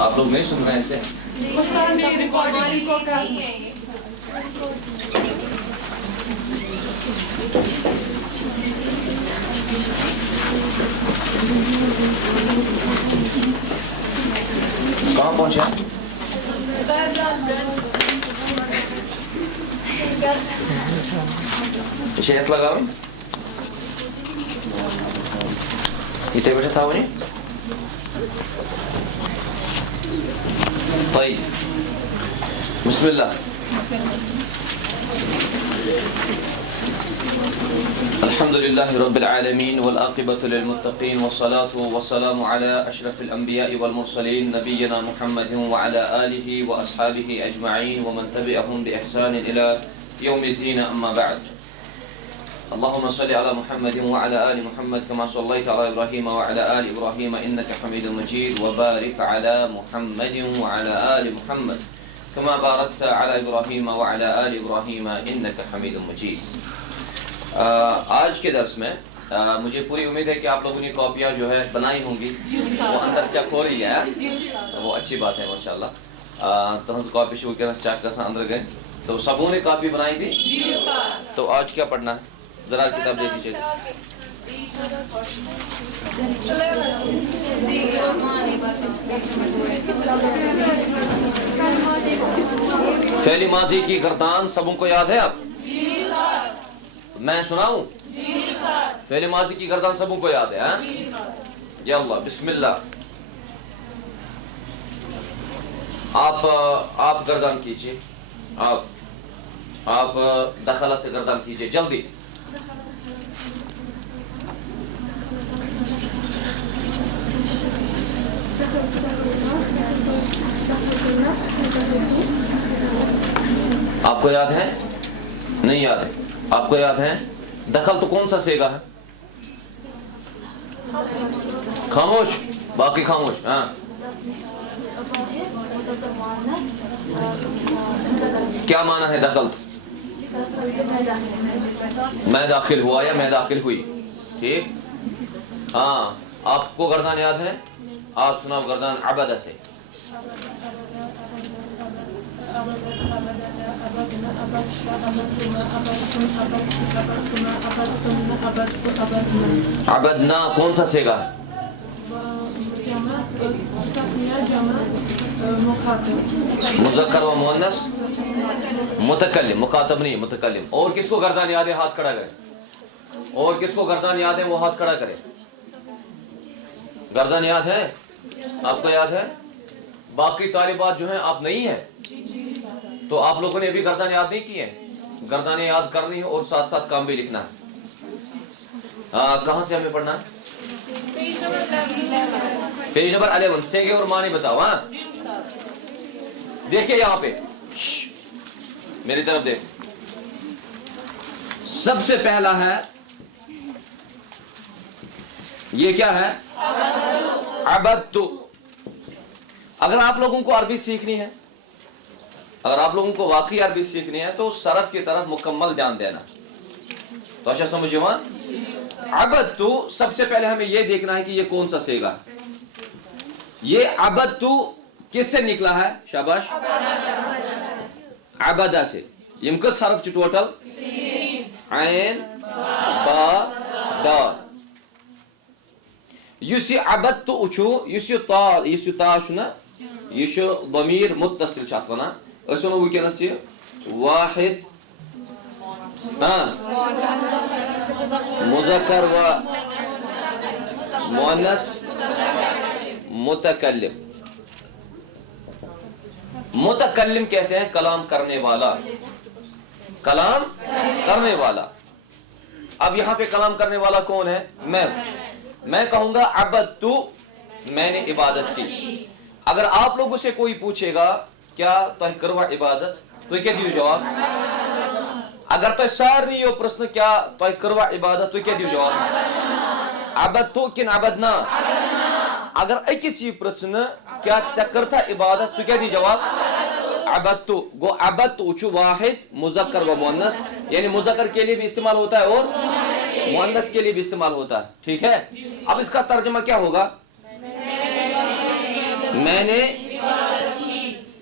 آپ لوگ نہیں سن رہے ہیں اسے؟ کہاں پہنچا؟ شیخ لگاؤ اتنے بیٹھے تھا وہیں. طيب بسم الله. الحمد لله رب العالمين والعاقبة للمتقين والصلاة والسلام على أشرف الأنبياء والمرسلين نبينا محمد وعلى آله وأصحابه أجمعين ومن تبعهم بإحسان إلى يوم الدين. أما بعد. اللهم صل على محمد وعلى آل محمد كما صليت على إبراهيم وعلى آل إبراهيم إنك حميد مجيد وبارك على محمد وعلى آل محمد كما باركت على إبراهيم وعلى آل إبراهيم إنك حميد مجيد. آج کے درس میں مجھے پوری امید ہے کہ آپ لوگوں نے کاپیاں جو ہے بنائی ہوں گی. وہ اندر چیک ہو رہی ہے, وہ اچھی بات ہے ماشاءاللہ. تو ہم کاپی شروع کیا چیک کر اندر گئے تو سبوں نے کاپی بنائی تھی. تو آج کیا پڑھنا ہے ذرا کتاب دیکھ لیجیے. فعل ماضی کی گردان سبوں کو یاد ہے؟ آپ میں سناؤں؟ فعل ماضی کی گردان سبوں کو یاد ہے؟ یا اللہ بسم اللہ. آپ گردان کیجئے. آپ دخلہ سے گردان کیجئے جلدی. آپ کو یاد ہے؟ نہیں یاد ہے. آپ کو یاد ہے دخل تو کون سا سیگا ہے؟ خاموش, باقی خاموش. ہاں کیا معنی ہے دخل؟ میں داخل ہوا یا میں داخل ہوئی. ٹھیک. ہاں آپ کو گردان یاد ہے؟ آپ سناؤ گردان عبدہ سے. عبدنا کون سا سیگا ہے؟ مذکر و مؤنث متکلم. مخاطب نہیں متکلم. اور کس کو گردان یاد ہے ہاتھ کھڑا کرے. اور کس کو گردان یاد ہے وہ ہاتھ کھڑا کرے. گردان یاد ہے؟ آپ کو یاد ہے؟ باقی طالبات جو ہیں آپ نہیں ہیں تو آپ لوگوں نے ابھی گردان یاد نہیں کی ہے. گردان یاد کرنی ہے اور ساتھ ساتھ کام بھی لکھنا ہے. کہاں سے ہمیں پڑھنا ہے؟ Page number 11. سیگے اور معنی بتاؤ. ہاں دیکھیں یہاں پہ میری طرف دیکھ. سب سے پہلا ہے یہ کیا ہے؟ عبدت. اگر آپ لوگوں کو عربی سیکھنی ہے, اگر آپ لوگوں کو واقعی عربی سیکھنی ہے تو صرف کی طرف مکمل دھیان دینا. تو اچھا سمجھو. عبدت سب سے پہلے ہمیں یہ دیکھنا ہے کہ یہ کون سا سیگا ہے. یہ عبدت کس سے نکلا ہے؟ شاباش. عبدہ سے. یم کس حرف چھ ٹوٹل؟ عین با دال. یس یہ عبدت اچھو یس یہ تا چھنا یہ ضمیر متصل چھت ونان. اس ونو ونکس یہ واحد مذکر و مؤنث متکلم. متکلم کہتے ہیں کلام کرنے والا. کلام کرنے والا. اب یہاں پہ کلام کرنے والا کون ہے؟ میں کہوں گا عبدت, میں نے عبادت کی. اگر آپ لوگوں سے کوئی پوچھے گا کیا تو کروا عبادت تو کیا دیو جواب؟ اگر تو سارنی یہ پرسن کیا تو کروا عبادت تو کیا دیو جواب؟ عبدت کن عبدنا. اگر اکس یہ پرسن کیا کرتا عبادت سو کیا دی جواب؟ عبدت. گو عبدت چھو واحد مذکر و مؤنث, یعنی مذکر کے لیے بھی استعمال ہوتا ہے اور مؤنث کے لیے بھی استعمال ہوتا ہے. ٹھیک ہے. اب اس کا ترجمہ کیا ہوگا؟ میں نے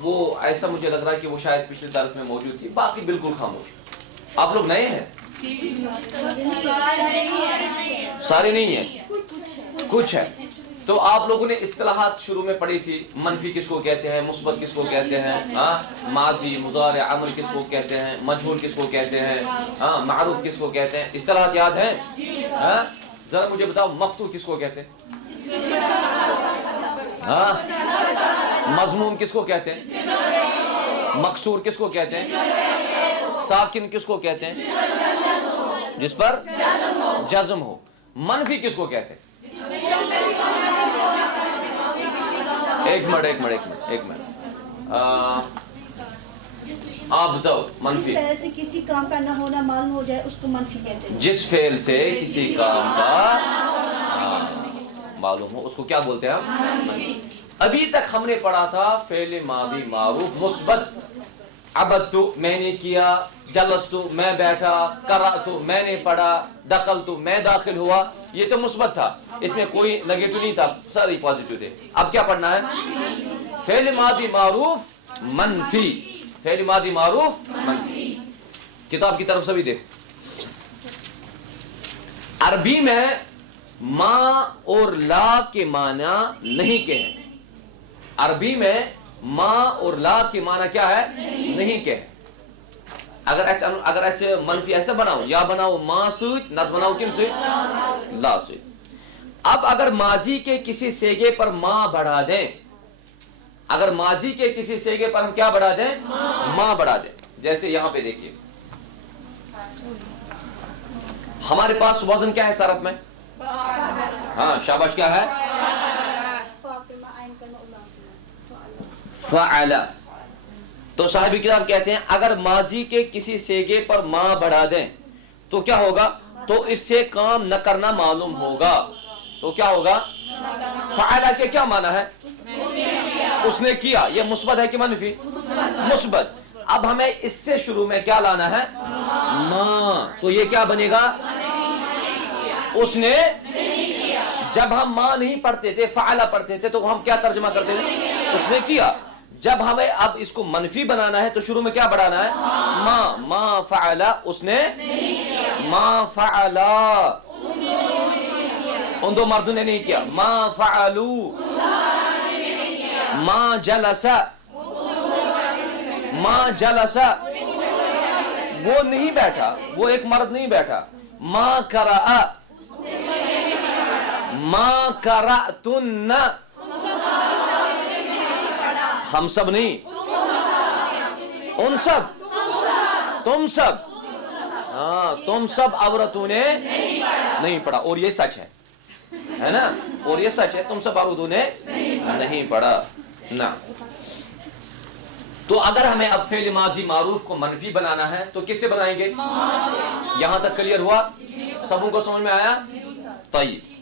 وہ ایسا مجھے لگ رہا ہے کہ وہ شاید پچھلے درس میں موجود تھی، باقی بالکل خاموش. آپ لوگ نئے ہیں؟ سارے نہیں ہیں، کچھ ہے. تو آپ لوگوں نے اصطلاحات شروع میں پڑھی تھی، منفی کس کو کہتے ہیں، مثبت کس کو کہتے ہیں، ماضی، مضارع، عمل کس کو کہتے ہیں، مجہول کس کو کہتے ہیں، معروف کس کو کہتے ہیں. اصطلاحات یاد ہیں؟ ذرا مجھے بتاؤ مفتوح کس کو کہتے ہیں؟ مضموم کس کو کہتے ہیں؟ مکسور کس کو کہتے ہیں؟ ساکن کس کو کہتے ہیں؟ جس پر جزم ہو. منفی کس کو کہتے ہیں؟ ایک منٹ آپ بتاؤ. منفی جس فعل سے کسی کام کا نہ ہونا معلوم ہو جائے اس کو منفی کہتے ہیں. جس فعل سے کسی کام کا معلوم ہو اس کو کیا بولتے ہیں ہم؟ ابھی تک ہم نے پڑھا تھا فعل ماضی معروف مثبت. عبدتو میں نے کیا، جلستو میں بیٹھا، قرأتو میں نے پڑھا، دخلتو میں داخل ہوا. یہ تو مثبت تھا، اس میں کوئی نیگیٹو نہیں تھا، ساری پازیٹو تھے. اب کیا پڑھنا ہے؟ فعل ماضی معروف منفی. فعل ماضی معروف منفی. کتاب کی طرف سے بھی دیکھ. عربی میں ما اور لا کے معنی نہیں کہیں. عربی میں ما اور لا کے معنی کیا ہے؟ نہیں کہیں. اگر ایسے منفی ایسا بناؤ، یا بناؤ ما سوت، نہ بناؤ کن سے؟ لا سوت. اب اگر ماضی کے کسی سیغے پر ما بڑھا دیں، اگر ماضی کے کسی سیغے پر ہم کیا بڑھا دیں؟ ما بڑھا دیں. جیسے یہاں پہ دیکھیے ہمارے پاس وزن کیا ہے صرف میں؟ ہاں شاباش، کیا ہے؟ فعل. تو صاحب کتاب کہتے ہیں اگر ماضی کے کسی سیغے پر ما بڑھا دیں تو کیا ہوگا؟ تو اس سے کام نہ کرنا معلوم ہوگا. تو کیا ہوگا؟ فعل کے کیا معنی ہے؟ اس نے کیا. یہ مثبت ہے کہ منفی؟ مثبت. اب ہمیں اس سے شروع میں کیا لانا ہے؟ ما. تو یہ کیا بنے گا؟ اس نے. جب ہم ما نہیں پڑھتے تھے، فعل پڑھتے تھے، تو ہم کیا ترجمہ کرتے تھے؟ اس نے کیا. جب ہمیں اب اس کو منفی بنانا ہے تو شروع میں کیا بڑھانا ہے؟ ما فعل، اس نے. ما فعل، ان دو مردوں نے نہیں کیا. ما فعلوا. ما جلس. ما جلس، وہ نہیں بیٹھا، وہ ایک مرد نہیں بیٹھا. ما قرأ. ما قرأتن. ہم سب نہیں، ان سب، تم سب. ہاں تم سب عورتوں نے نہیں پڑھا. اور یہ سچ ہے نا؟ اور یہ سچ ہے، تم سب عورتوں نے نہیں پڑھا نا. تو اگر ہمیں اب فعل ماضی معروف کو منفی بنانا ہے تو کس سے بنائیں گے؟ یہاں تک کلیئر ہوا؟ سبوں کو سمجھ میں آیا؟ طيب.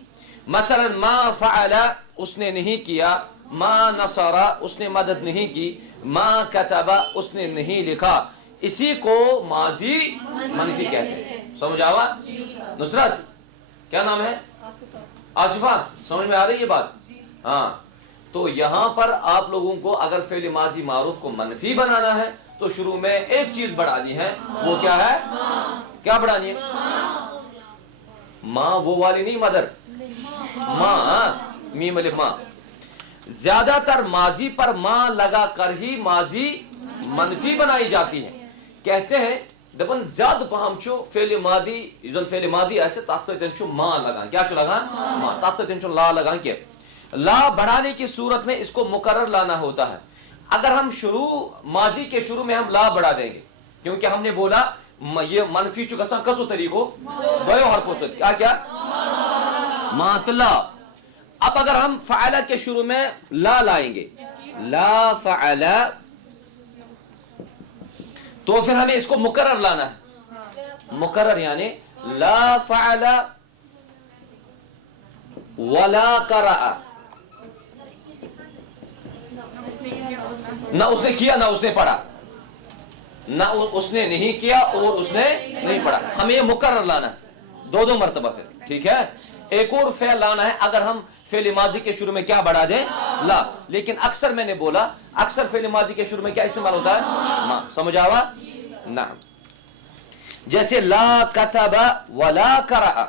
مثلا ما فعل، اس نے نہیں کیا. ما نصر، اس نے مدد نہیں کی. ما كتب، اس نے نہیں لکھا. اسی کو ماضی منفی کہتے ہیں. سمجھ آوا؟ نصرت کیا نام ہے؟ آصفہ. سمجھ میں آ رہی یہ بات؟ ہاں. تو یہاں پر آپ لوگوں کو اگر فعل ماضی معروف کو منفی بنانا ہے تو شروع میں ایک چیز بڑھانی ہے. وہ کیا ہے؟ کیا بڑھانی ہے؟ ماں وہ والی نہیں، مدر. ماں، میم الف ماں. زیادہ تر ماضی پر ماں لگا کر ہی ماضی منفی بنائی جاتی ہے. کہتے ہیں دپن زیادہ پہم چھو فعل ماضی، یزن فعل ماضی ایسے تات سے چھو ماں لگان. کیا چھو لگان؟ ماں. تات سے چھو لا لگان. کہ لا بڑھانے کی صورت میں اس کو مقرر لانا ہوتا ہے. اگر ہم ماضی کے شروع میں ہم لا بڑھا دیں گے، کیونکہ ہم نے بولا یہ منفی چکا سا کسو طریقو دوئے حرفوں سے کیا ماتلا. اب اگر ہم فعل کے شروع میں لا لائیں گے، لا فعل، تو پھر ہمیں اس کو مقرر لانا ہے. مقرر یعنی لا فعل ولا قرأ. نہ اس نے کیا نہ اس نے پڑھا، نہ اس نے نہیں کیا اور اس نے نہیں پڑھا. ہمیں یہ مقرر لانا ہے دو مرتبہ. پھر ٹھیک ہے. ایک اور فعل لانا ہے. اگر ہم فعل ماضی کے شروع میں کیا بڑھا دیں؟ لا، لیکن اکثر میں نے بولا اکثر فعل ماضی کے شروع میں کیا استعمال ہوتا ہے؟ ما. سمجھ آوا؟ نعم. جیسے لا کتب ولا قرأ،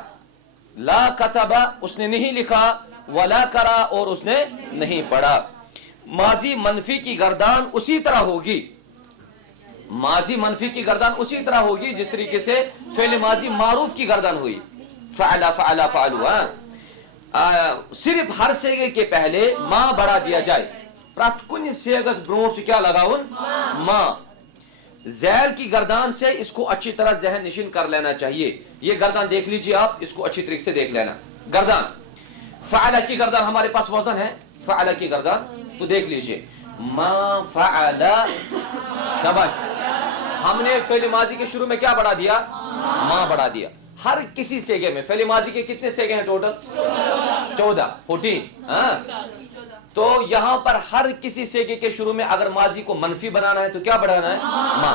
لا کتب اس نے نہیں لکھا، ولا قرأ اور اس نے نہیں پڑھا. ماضی منفی کی گردان اسی طرح ہوگی، ماضی منفی کی گردان اسی طرح ہوگی جس طریقے سے فعل ماضی معروف کی گردان ہوئی، فعل فعل فعلوا. صرف ہر سیگے کے پہلے ما بڑھا دیا جائے. پرت کن سیگس برونٹ کیا لگاؤن؟ ما. ذیل کی گردان سے اس کو اچھی طرح ذہن نشین کر لینا چاہیے. یہ گردان دیکھ لیجئے آپ، اس کو اچھی طریقے سے دیکھ لینا. گردان فعل کی گردان ہمارے پاس وزن ہے، فعل کی گردان تو دیکھ لیجئے ما فعل. شاباش. ہم نے فعل ماضی کے شروع میں کیا بڑھا دیا؟ ما بڑھا دیا. ہر کسی سیگے میں فعل ماضی کے کتنے سیگے ہیں ٹوٹل؟ 14 14. تو یہاں پر ہر کسی سیگے کے شروع میں اگر ماضی کو منفی بنانا ہے تو کیا بڑھانا ہے؟ ما.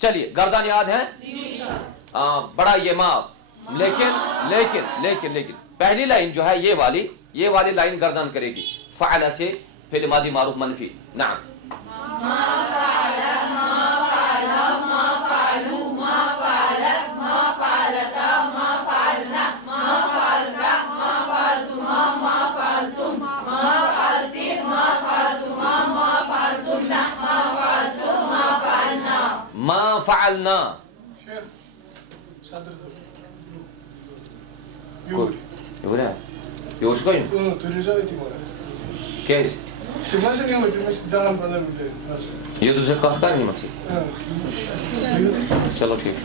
چلیے گردان یاد ہے؟ بڑا یہ ما. لیکن پہلی لائن جو ہے یہ والی لائن گردان کرے گی فعل سے فعل ماضی معروف منفی. نعم. ما فعلنا. یہ دوسرے کہتا نہیں مسئلہ. چلو ٹھیک.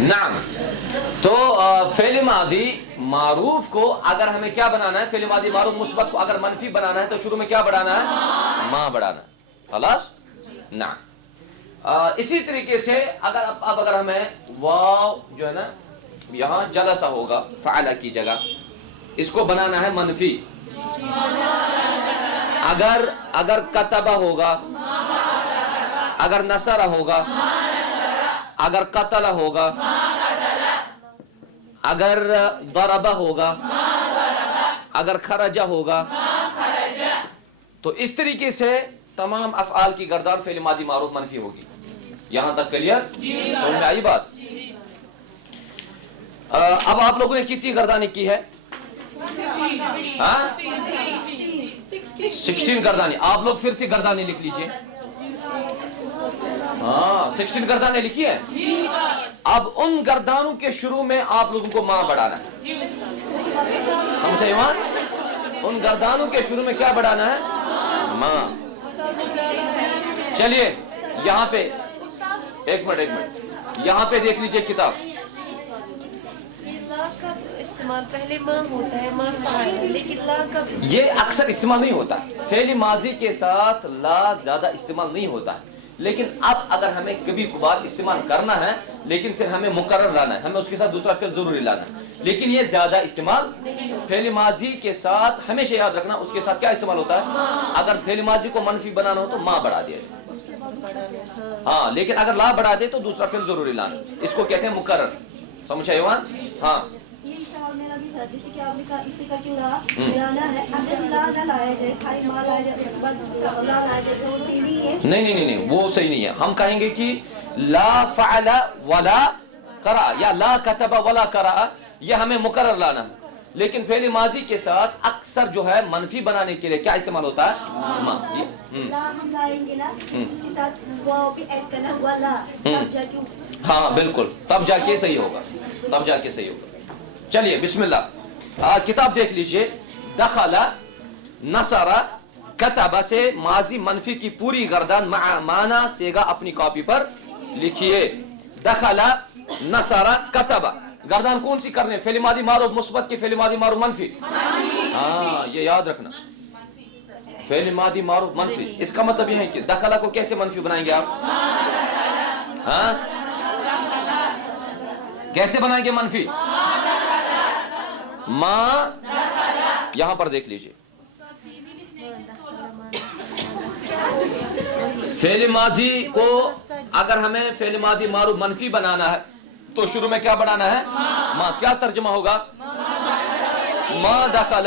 نعم. تو فعل ماضی معروف کو اگر ہمیں کیا بنانا ہے؟ فعل ماضی معروف مثبت کو اگر منفی بنانا ہے تو شروع میں کیا بڑھانا ہے؟ ما بڑھانا. خلاص. نعم. اسی طریقے سے اگر ہمیں واو جو ہے نا یہاں جلسہ ہوگا فعل کی جگہ، اس کو بنانا ہے منفی. اگر کتبہ ہوگا، اگر نصر ہوگا، اگر قتل ہوگا، اگر ضربہ ہوگا، اگر خرجہ ہوگا، تو اس طریقے سے تمام افعال کی گردان فعل ماضی معروف منفی ہوگی. یہاں تک کلیئر؟ سمجھ میں آئی بات؟ اب آپ لوگوں نے کتنی گردانی کی ہے؟ 16 گردانی. آپ لوگ پھر سے گردانی لکھ لیجئے. 16 گردانیں لکھی ہے. اب ان گردانوں کے شروع میں آپ لوگوں کو ما بڑھانا ہے. سمجھے ایمان؟ ان گردانوں کے شروع میں کیا بڑھانا ہے؟ ما. چلیے یہاں پہ ایک منٹ یہاں پہ دیکھ لیجئے کتاب. استعمال پہلے ما ہوتا ہے، ما فعل، لیکن لا کا یہ اکثر استعمال نہیں ہوتا. فعل ماضی کے ساتھ لا زیادہ استعمال نہیں ہوتا ہے. لیکن اب اگر ہمیں کبھی کبھار استعمال کرنا ہے لیکن پھر ہمیں مقرر لانا ہے، ہمیں اس کے ساتھ دوسرا فعل ضروری لانا ہے. لیکن یہ زیادہ استعمال فعل ماضی کے ساتھ ہمیشہ یاد رکھنا اس کے ساتھ کیا استعمال ہوتا ہے؟ اگر فعل ماضی کو منفی بنانا ہو تو ما بڑھا دیا جائے. ہاں لیکن اگر لا بڑھا دے تو دوسرا فعل ضروری لانا. اس کو کہتے ہیں مقرر. سمجھا ایوان؟ ہاں. یہ سوال میرا بھی تھا، جیسے کہ آپ نے کہا اس نے کہا کہ لا لانا ہے، اگر لا نہ لایا جائے، خالی ما لایا جائے اس کے بعد لا لایا جائے تو وہ صحیح نہیں ہے. نہیں وہ صحیح نہیں ہے. ہم کہیں گے کہ لا فعل ولا قرأ یا لا کتب ولا قرأ، یہ ہمیں مقرر لانا ہے. لیکن فعل ماضی کے ساتھ اکثر جو ہے منفی بنانے کے لیے کیا استعمال ہوتا ہے؟ ما. لا ہم لائیں گے نا، اس کے ساتھ واو بھی ایڈ کرنا ہوا لا، تب جا کے. ہاں بالکل، تب جا کے صحیح ہوگا، تب جا کے صحیح ہوگا. چلیے بسم اللہ. کتاب دیکھ لیجئے. دخل نصر کتب سے ماضی منفی کی پوری گردان معنی سیگا اپنی کاپی پر لکھیے. دخل نصر کتب گردان کون سی کرنے؟ فعل ماضی معروف مثبت کی فعل ماضی معروف منفی. ہاں یہ یاد رکھنا، فعل ماضی معروف منفی. اس کا مطلب یہ ہے کہ دخل کو کیسے منفی بنائیں گے آپ؟ ہاں کیسے بنائیں گے منفی؟ ما. یہاں پر دیکھ لیجئے فعل ماضی کو اگر ہمیں فعل ماضی معروف منفی بنانا ہے تو شروع میں کیا بنانا ہے؟ ما. کیا ترجمہ ہوگا؟ ما دخل.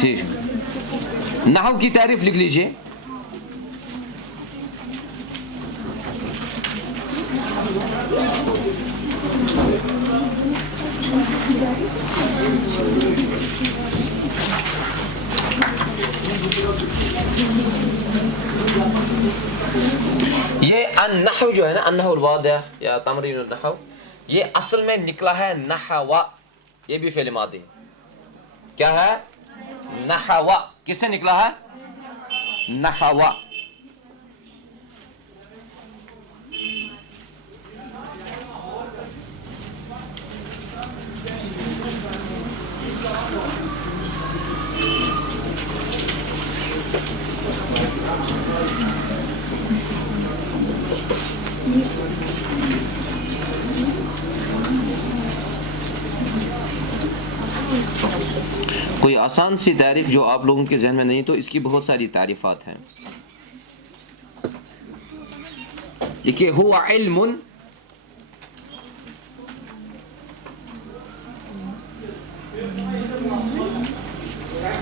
ٹھیک، نحو کی تعریف لکھ لیجئے. یہ النحو جو ہے نا، النحو الواضح یا تمرین النحو، یہ اصل میں نکلا ہے نحو. یہ بھی فعل ماضی کیا ہے؟ نحو. کس سے نکلا ہے؟ نحو. کوئی آسان سی تعریف جو آپ لوگوں کے ذہن میں نہیں تو اس کی بہت ساری تعریفات ہیں. دیکھیے، هو علم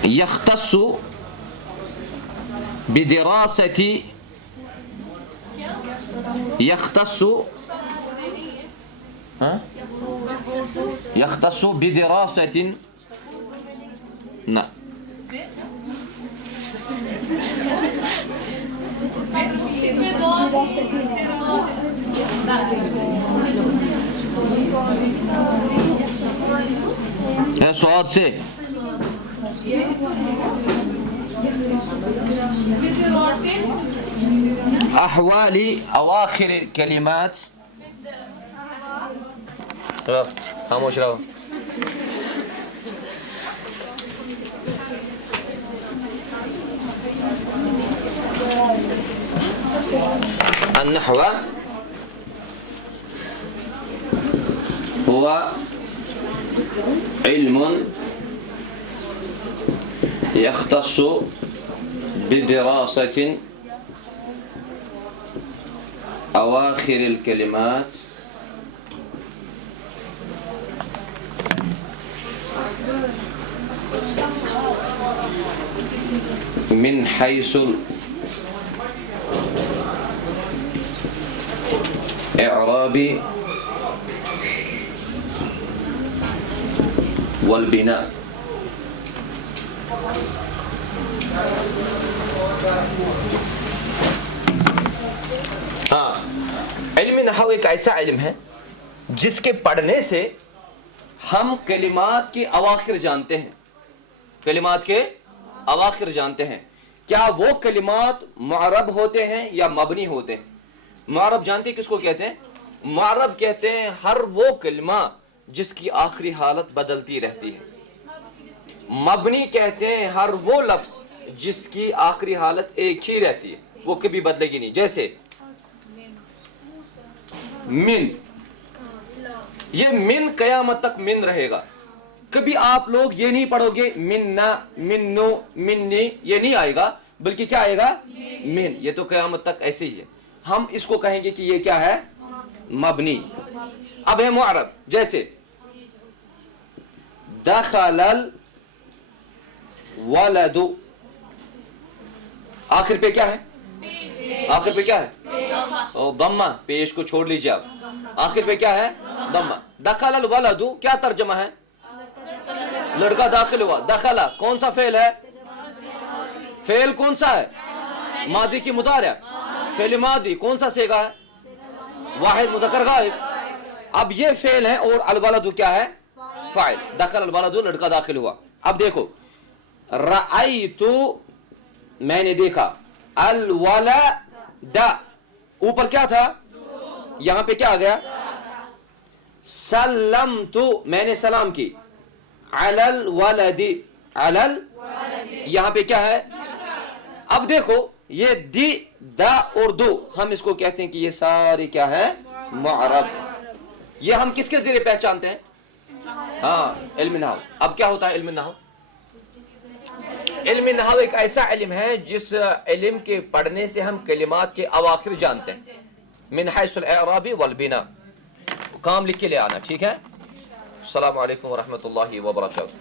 يختص بدراسة يختص بدراسة نہ سواد سے احوال اواخر الکلمات. خاموش رہو. النحو هو علم يختص بدراسة أواخر الكلمات من حيث الإعراب والبناء. ہاں، علم نحو ایک ایسا علم ہے جس کے پڑھنے سے ہم کلمات کے اواخر جانتے ہیں. کلمات کے اواخر جانتے ہیں. کیا وہ کلمات معرب ہوتے ہیں یا مبنی ہوتے ہیں؟ معرب جانتے ہیں کس کو کہتے ہیں؟ معرب کہتے ہیں ہر وہ کلمہ جس کی آخری حالت بدلتی رہتی ہے. مبنی کہتے ہیں ہر وہ لفظ جس کی آخری حالت ایک ہی رہتی ہے، وہ کبھی بدلے گی نہیں. جیسے من، یہ من قیامت تک من رہے گا. کبھی آپ لوگ یہ نہیں پڑھو گے مننا، منو، منی، یہ نہیں آئے گا، بلکہ کیا آئے گا؟ من. یہ تو قیامت تک ایسے ہی ہے. ہم اس کو کہیں گے کہ یہ کیا ہے؟ مبنی. اب ہے معرب. جیسے دخل الولد، آخر پہ کیا ہے؟ آخر پہ کیا ہے؟ ضمہ. پیش کو چھوڑ لیجیے آپ. آخر پہ کیا ہے؟ ضمہ. دخل الولد کیا ترجمہ ہے؟ لڑکا داخل ہوا. دخلا کون سا فعل ہے؟ فعل کون سا ہے؟ ماضی کی مضارع. فعل ماضی کون سا صیغہ ہے؟ واحد مذکر غائب. اب یہ فعل ہے اور الولد کیا ہے؟ فاعل. دخل الولد لڑکا داخل ہوا. اب دیکھو، رأیت میں نے دیکھا، الولد اوپر کیا تھا؟ یہاں پہ کیا آ گیا؟ سلمت میں نے سلام کی. علی الولد، یہاں پہ کیا ہے؟ اب دیکھو یہ دی، دا اور دو، ہم اس کو کہتے ہیں کہ یہ ساری کیا ہے؟ معرب. یہ ہم کس کے ذریعے پہچانتے ہیں؟ ہاں، علم نحو. اب کیا ہوتا ہے علم نحو؟ علم نحو ایک ایسا علم ہے جس علم کے پڑھنے سے ہم کلمات کے اواخر جانتے ہیں. من حیث الاعراب والبناء. کام لکھ کے لے آنا، ٹھیک ہے؟ السلام علیکم ورحمۃ اللہ وبرکاتہ.